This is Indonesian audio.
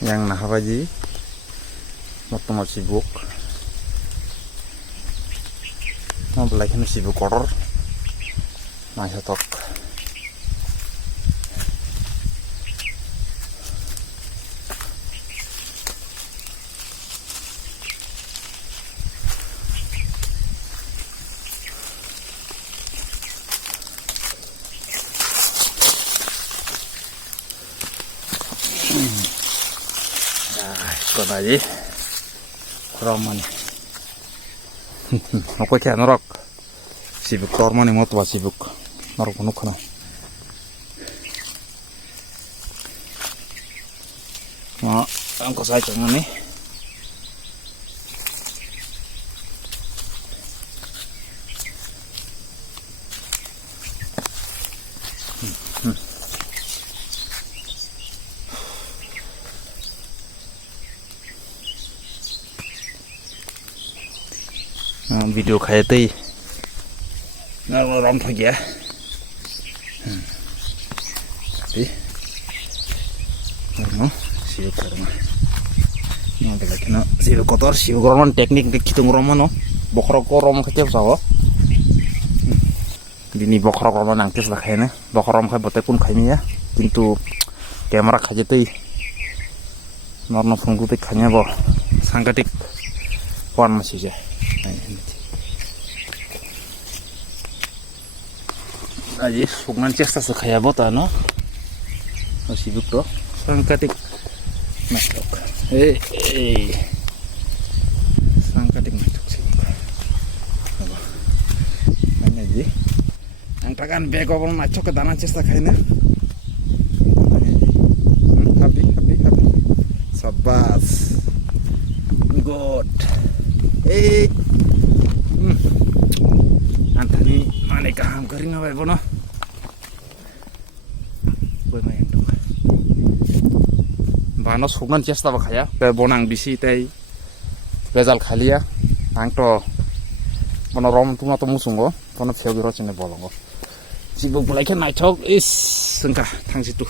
yang nahabaji motomo sibuk mau belakin sibuk koror masih tok ikut aja roman aku kayak norok sibuk roman mau tuh sibuk norok penuh kan mau angkut saya cuma nih video kayak tadi nggak lagi ya tapi sibuk rumah nanti lagi sibuk kotor sibuk rumah teknik hitung rumah bokrok rumah kecil sawo ini bokrok rumah nangkis lah kayaknya bokrok rumah kayak botek pun kayaknya ya pintu kamera kayak tadi normal fungku kayaknya boh sangkatik puan masih aja aja sungan cesta sekaya bota no sibuk doh sangkatik masuk sangkatik masuk sibuk apa nanya aja yang takan bego pun macok ke tanah cesta kayaknya happy sabas good antani mana kaham kering apa ibu no gue main dong bano sungan cesta bakaya bonang bisi tei bezal khalia ang to bono rom tuma to musungo bono pheo giro chine bolongo sibuk bulai ke naichok is sengka thang situ